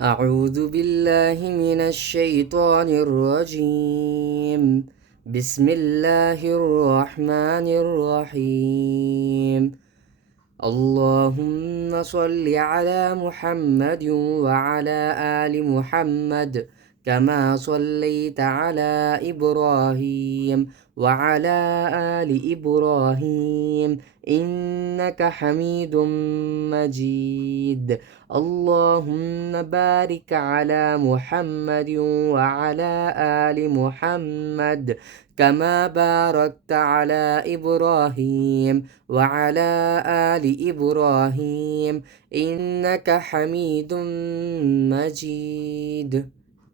أعوذ بالله من الشيطان الرجيم. بسم الله الرحمن الرحيم. اللهم صل على محمد وعلى آل محمد كما صليت على إبراهيم وعلى آل إبراهيم إنك حميد مجيد. اللهم بارك على محمد وعلى آل محمد كما باركت على إبراهيم وعلى آل إبراهيم إنك حميد مجيد.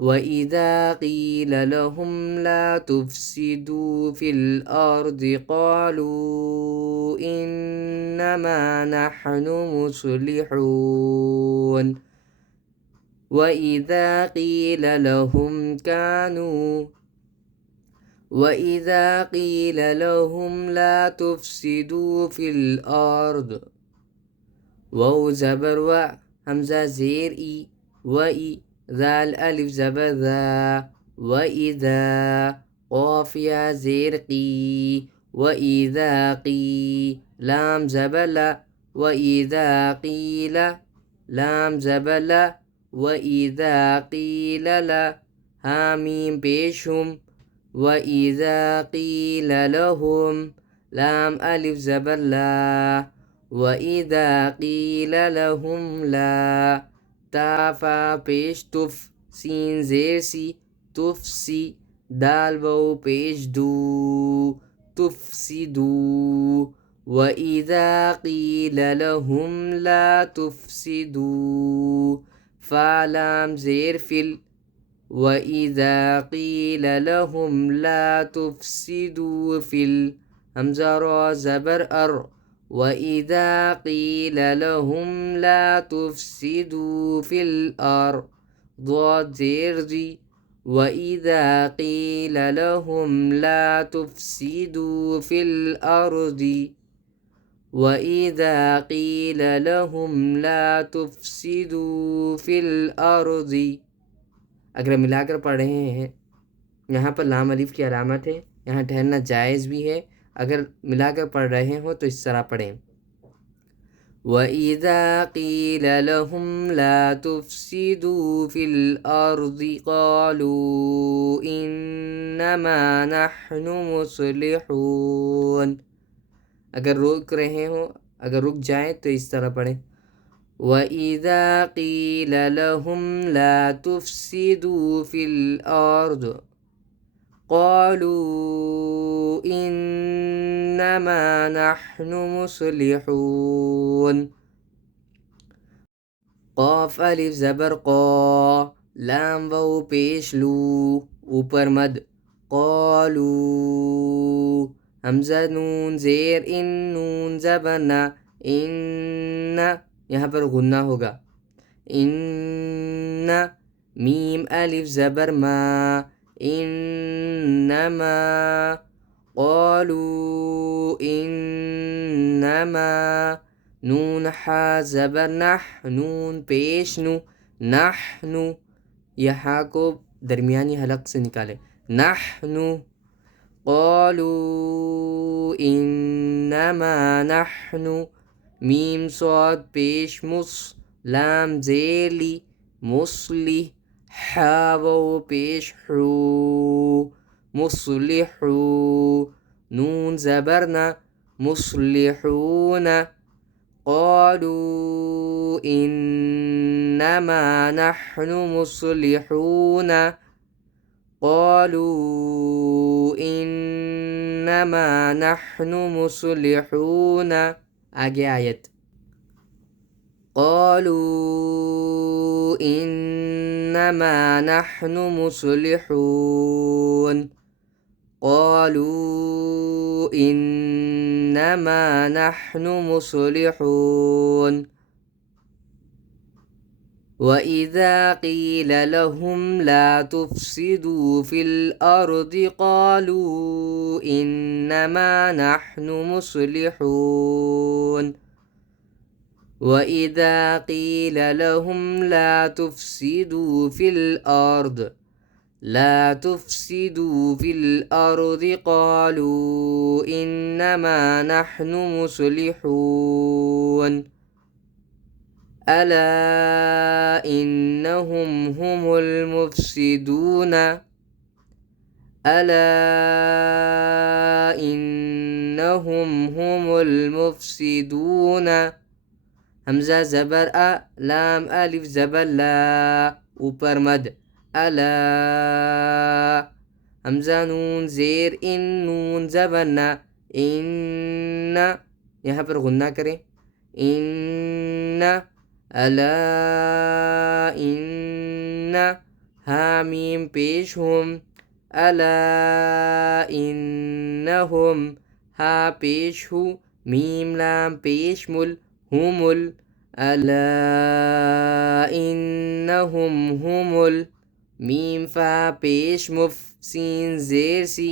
وإذا قيل لهم لا تفسدوا في الأرض قالوا إنما نحن مصلحون. وإذا قيل لهم لا تفسدوا في الأرض واو زبر و همزة زير إي وإي ذال ألف زبر ذا وإذا قاف يا زير قي وإذا قي لام زبر لا وإذا قيل لام زبر لا وإذا قيل لا هاميم بيشهم وإذا قيل لهم لام ألف زبر لا وإذا قيل لهم لا تافا پیش تف سین زیر سی تفسی دال وو پیش دو تفسدو. وإذا قيل لهم لا تفسدوا فلام زیر فل وإذا قيل لهم لا تفسدوا في همزة را زبر أر وإذا قيل لهم لا تفسدوا في الأرض ضاد زير ضي وإذا قيل لهم لا تفسدوا في الأرض وإذا قيل لهم لا تفسدوا في الأرض. اگر ملا کر پڑھ رہے ہیں یہاں پر لام الف کی علامت ہے، یہاں ٹھہرنا جائز بھی ہے۔ اگر ملا کر پڑھ رہے ہوں تو اس طرح پڑھیں۔ وَإِذَا قِيلَ لَهُمْ لَا تُفْسِدُوا فِي الْأَرْضِ قَالُوا إِنَّمَا نَحْنُ مُصْلِحُونَ۔ اگر رک جائیں تو اس طرح پڑھیں۔ وَإِذَا قِيلَ لَهُمْ لَا تُفْسِدُوا فِي الْأَرْضِ قَالُوا إِنَّمَا نَحْنُ مُصْلِحُونَ. قاف الف زبر قا لام وو پیش لو اوپر مد قالوا حمزہ نون زیر ان نون زبر نا ان یہاں پر غنہ ہوگا ان میم الف زبر ما انما قالوا انما نون حا زبر نح نون پیش نو نحنو یہاں کو درمیانی حلق سے نکالے نحنو قالوا انما نحن میم صاد پیش مص لام زیلی مصلح حا وو پیش حو مصلحو نون زبرنا مصلحون قالوا إنما نحن مصلحون قالوا إنما نحن مصلحون. آگے آیت قالوا إنما نحن مصلحون قالوا إنما نحن مصلحون. وَإِذَا قِيلَ لَهُمْ لَا تُفْسِدُوا فِي الْأَرْضِ قَالُوا إِنَّمَا نَحْنُ مُصْلِحُونَ وَإِذَا قِيلَ لَهُمْ لَا تُفْسِدُوا فِي الْأَرْضِ قَالُوا إِنَّمَا نَحْنُ مُصْلِحُونَ أَلَا إِنَّهُمْ هُمُ الْمُفْسِدُونَ حمزہ زبر لام الف زبر لا اوپر مد الا حمزہ نون زیر ان نون زبر نا ان یہاں پر غنہ کریں ان الا ان حامیم پیش ہم الا انہم ہا پیش ہو میم لام پیش مل humul ala innahum humul mیم فا پیش مف سین زیر سی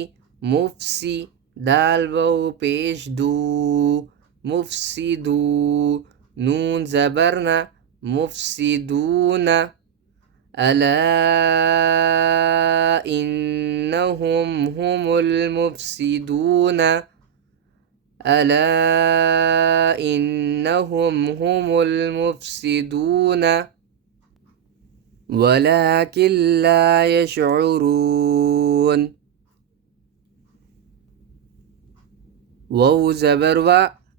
مفسی دال واو پیش دو مفسدو نون زبرنا مفسدون الا innahum humul mufsiduna ألا إنهم هم المفسدون ولكن لا يشعرون واو زبر و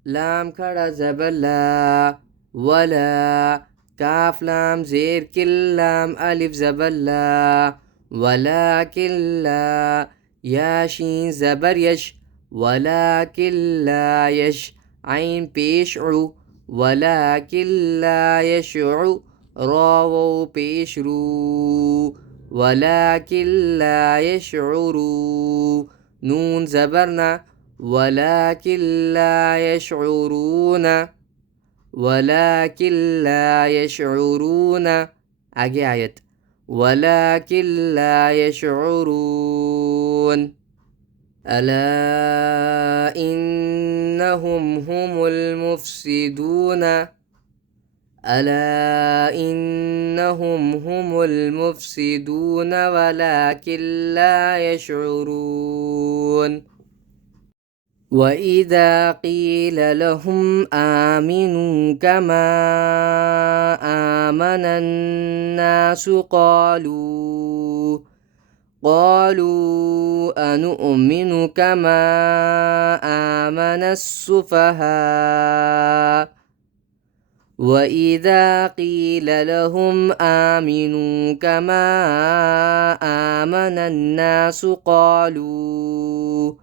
لام کھڑا زبر لا ولا کاف لام زیر کل لام الف زبر لا ولكن لا یا شین زبر یش ولكن لا يش عين پیش عو ولكن لا يشعو راو پیش رو ولكن لا يشعرو نون زبرنا ولكن لا يشعرون ولكن لا يشعرون آگے آیت ولكن لا يشعرون ألا إنهم هم المفسدون ألا إنهم هم المفسدون ولكن لا يشعرون وإذا قيل لهم آمنوا كما آمن الناس قالوا أنؤمن كما آمن السفهاء وإذا قيل لهم آمنوا كما آمن الناس قالوا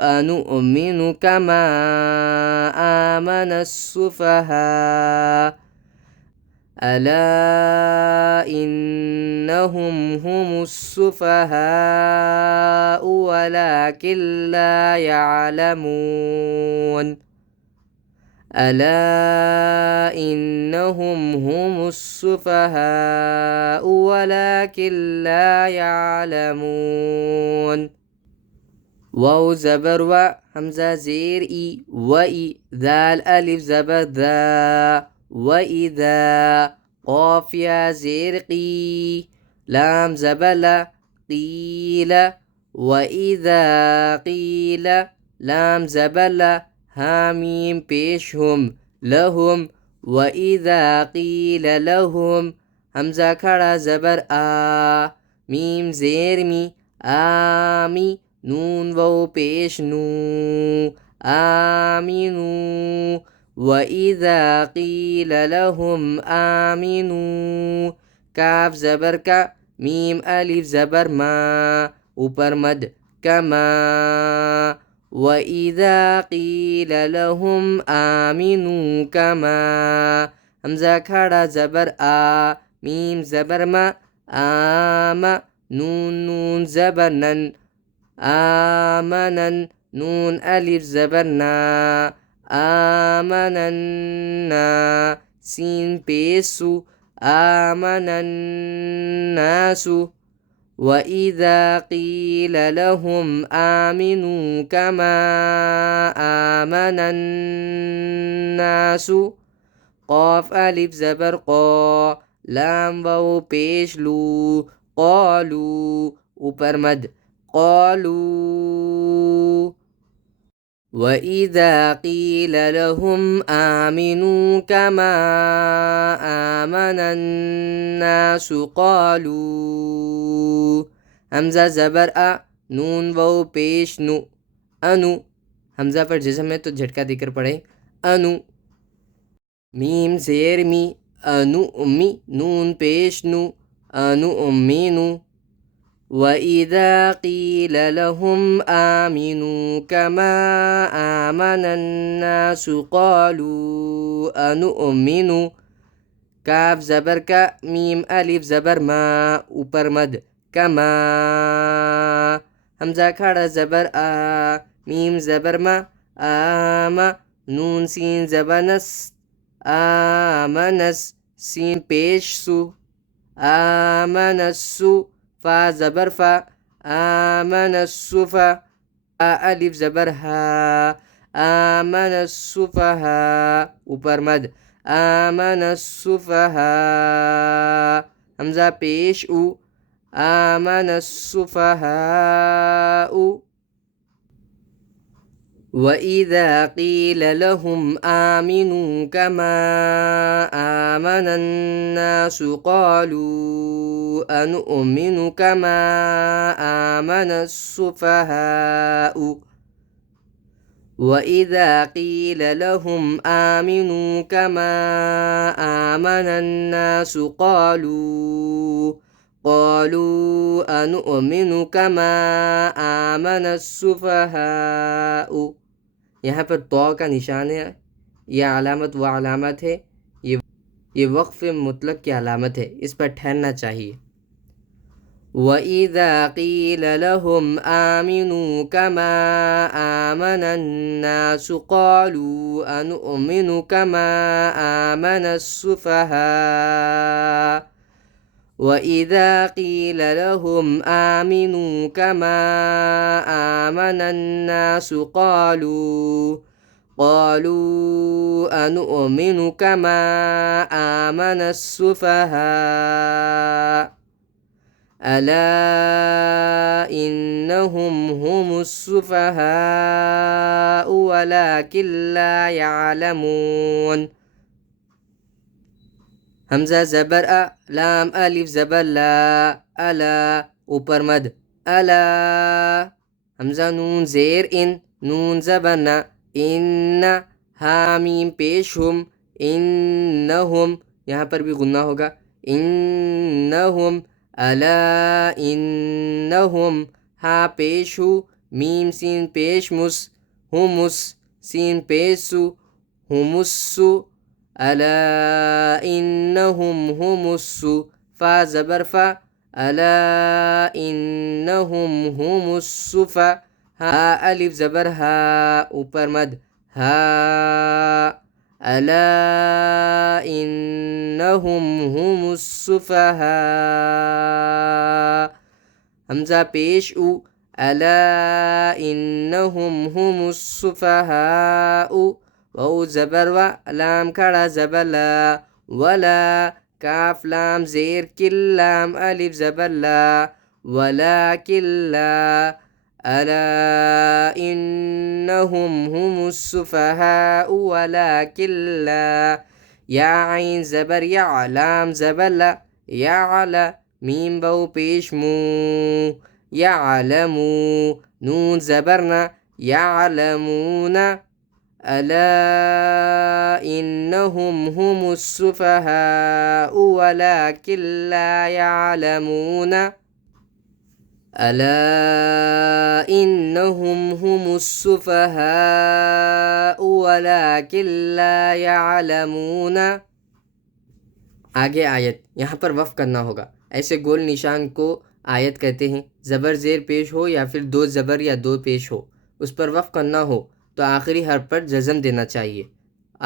أنؤمن كما آمن السفهاء ألا إنهم هم السفهاء ولكن لا يعلمون ألا إنهم هم السفهاء ولكن لا يعلمون واو زبر و حمزة زير إي وإي ذال ألف زبر ذا وإذا قاف يا زير قي لام زبل قيل وإذا قيل لام زبل حامیم پیش ہم لہم وإذا قیل لہم حمزہ کھڑا زبر آ میم زیر می آمی نون وو پیش نو آمینو وإذا قیل لہم آمینو کاف زبر کا میم الف زبر ما اوپر مد کما وَإِذَا قِيلَ لَهُمْ آمِنُوا كَمَا حمزہ کھڑا زبر آ میم زبر ما آم نون زبر نن آمنن نون الف زبر نا آمنن سین پیش سو آمن الناس وَإِذَا قِيلَ لَهُمْ آمِنُوا كَمَا آمَنَ النَّاسُ قاف الف زبر قا لام واو پیش لو قالوا اوپر مد قالوا وَإِذَا قِيلَ لَهُمْ آمِنُوا كَمَا آمَنَ النَّاسُ قَالُوا حمزہ زبر نون واو پیش نو انو حمزہ پر جزم ہے تو جھٹکا دے کر پڑھیں انو میم زیر می انو امی نون پیش نو انو امینو وَإِذَا قِيلَ لَهُمْ آمِنُوا كَمَا آمَنَ النَّاسُ قَالُوا أَنُؤْمِنُ کاف زبر کا میم الف زبر ما اوپر مد کما حمزہ کھڑا زبر میم زبر ما آما نون سین زبنس آمنس سین پیش سو آمنسو فا زبر فا آمن الصفا الف زبر ہا آمن الصفہا اوپر مد آمن الصفہا حمزہ پیش او آمن الصفہاء وَإِذَا قِيلَ لَهُمْ آمِنُوا كَمَا آمَنَ النَّاسُ قَالُوا أَنُؤْمِنُ كَمَا آمَنَ السُّفَهَاءُ وَإِذَا قِيلَ لَهُمْ آمِنُوا كَمَا آمَنَ النَّاسُ قالوا أنؤمن كما آمن السفهاء یہاں پر تو کا نشان ہے، یہ علامت و علامت ہے، یہ وقف مطلق کی علامت ہے، اس پر ٹھہرنا چاہیے. وَإِذَا قِيلَ لَهُمْ آمِنُوا كَمَا آمَنَ النَّاسُ قَالُوا أَنُؤْمِنُ كَمَا آمَنَ السُّفَهَاءُ وَإِذَا قِيلَ لَهُمْ آمِنُوا كَمَا آمَنَ النَّاسُ قَالُوا أَنُؤْمِنُ كَمَا آمَنَ السُّفَهَاءُ أَلَا إِنَّهُمْ هُمُ السُّفَهَاءُ وَلَكِنْ لَا يَعْلَمُونَ حمزہ زبر لام الف زبر لا الا اوپر مد الا حمزہ نون زیر ان نون زبر نا ان حامیم پیش ہم انہم یہاں پر بھی غنہ ہوگا انہم الا انہم ہا پیش ہو میم سین پیش مس ہمس سین پیش سو ہمسو الا انہم ہم السو فا زبر فا الا انہم ہم السفا ہا الف زبر ہا اوپر مد ہا الا انہم ہم السفہاء حمزہ پیش او الا انہم ہم السفہاء واو زبر و لام کھڑا زبر لا ولا کاف لام زیر کل لام الف زبر لا ولکن لا الا انہم ہم السفہاء ولکن لا یا عین زبر یا لام زبر لا یعلا میم واو پیش مو یعلمو نون زبرنا یعلمون الا انہم ہم السفہاء ولکن لا یعلمون الا انہم ہم السفہاء ولکن لا یعلمون. آگے آیت، یہاں پر وقف کرنا ہوگا. ایسے گول نشان کو آیت کہتے ہیں. زبر زیر پیش ہو یا پھر دو زبر یا دو پیش ہو، اس پر وقف کرنا ہو تو آخری حرف پر جزم دینا چاہیے.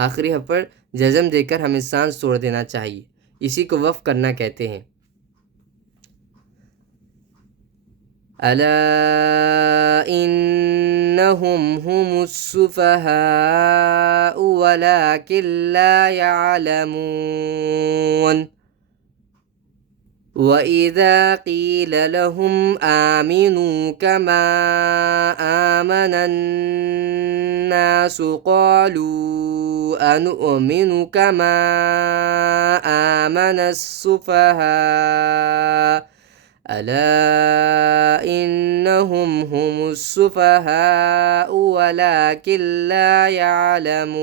آخری حرف پر جزم دے کر ہمیں سانس توڑ دینا چاہیے، اسی کو وقف کرنا کہتے ہیں۔ الا انہم هم السفہاء ولکن لا يعلمون وَإِذَا قِيلَ لَهُمْ آمِنُوا كَمَا آمَنَ النَّاسُ قَالُوا أَنُؤْمِنُ كَمَا آمَنَ السُّفَهَاءُ أَلَا إِنَّهُمْ هُمُ السُّفَهَاءُ وَلَكِنْ لَا يَعْلَمُونَ۔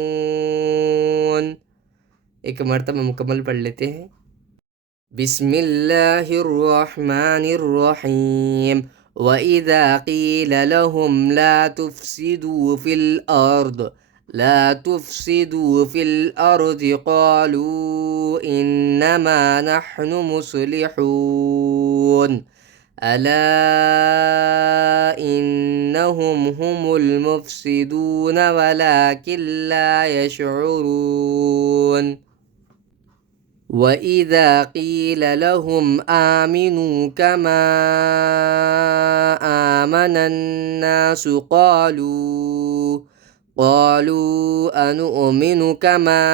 ایک مرتبہ مکمل پڑھ لیتے ہیں۔ بسم اللہ الرحمن الرحیم وَإِذَا قِيلَ لَهُمْ لَا تُفْسِدُوا فِي الْأَرْضِ قَالُوا إِنَّمَا نَحْنُ مُصْلِحُونَ أَلَا إِنَّهُمْ هُمُ الْمُفْسِدُونَ وَلَكِنْ لَا يَشْعُرُونَ وَإِذَا قِيلَ لَهُمْ آمِنُوا كَمَا آمَنَ النَّاسُ قَالُوا أَنُؤْمِنُ كَمَا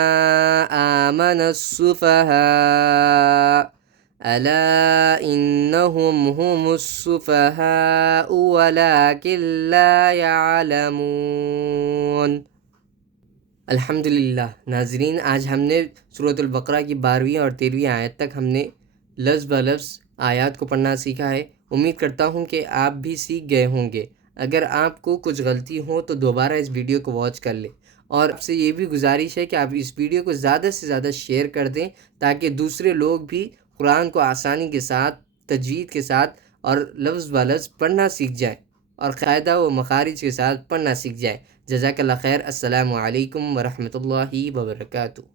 آمَنَ السُّفَهَاءُ أَلَا إِنَّهُمْ هُمُ السُّفَهَاءُ وَلَكِنْ لَا يَعْلَمُونَ۔ الحمدللہ ناظرین، آج ہم نے سورۃ البقرہ کی 12ویں اور 13ویں آیت تک ہم نے لفظ بلفظ آیات کو پڑھنا سیکھا ہے۔ امید کرتا ہوں کہ آپ بھی سیکھ گئے ہوں گے۔ اگر آپ کو کچھ غلطی ہو تو دوبارہ اس ویڈیو کو واچ کر لیں، اور آپ سے یہ بھی گزارش ہے کہ آپ اس ویڈیو کو زیادہ سے زیادہ شیئر کر دیں تاکہ دوسرے لوگ بھی قرآن کو آسانی کے ساتھ، تجوید کے ساتھ اور لفظ بلفظ پڑھنا سیکھ جائیں اور قاعدہ و مخارج کے ساتھ پڑھنا سیکھ جائیں۔ جزاک اللہ خیر۔ السلام علیکم ورحمۃ اللہ وبرکاتہ۔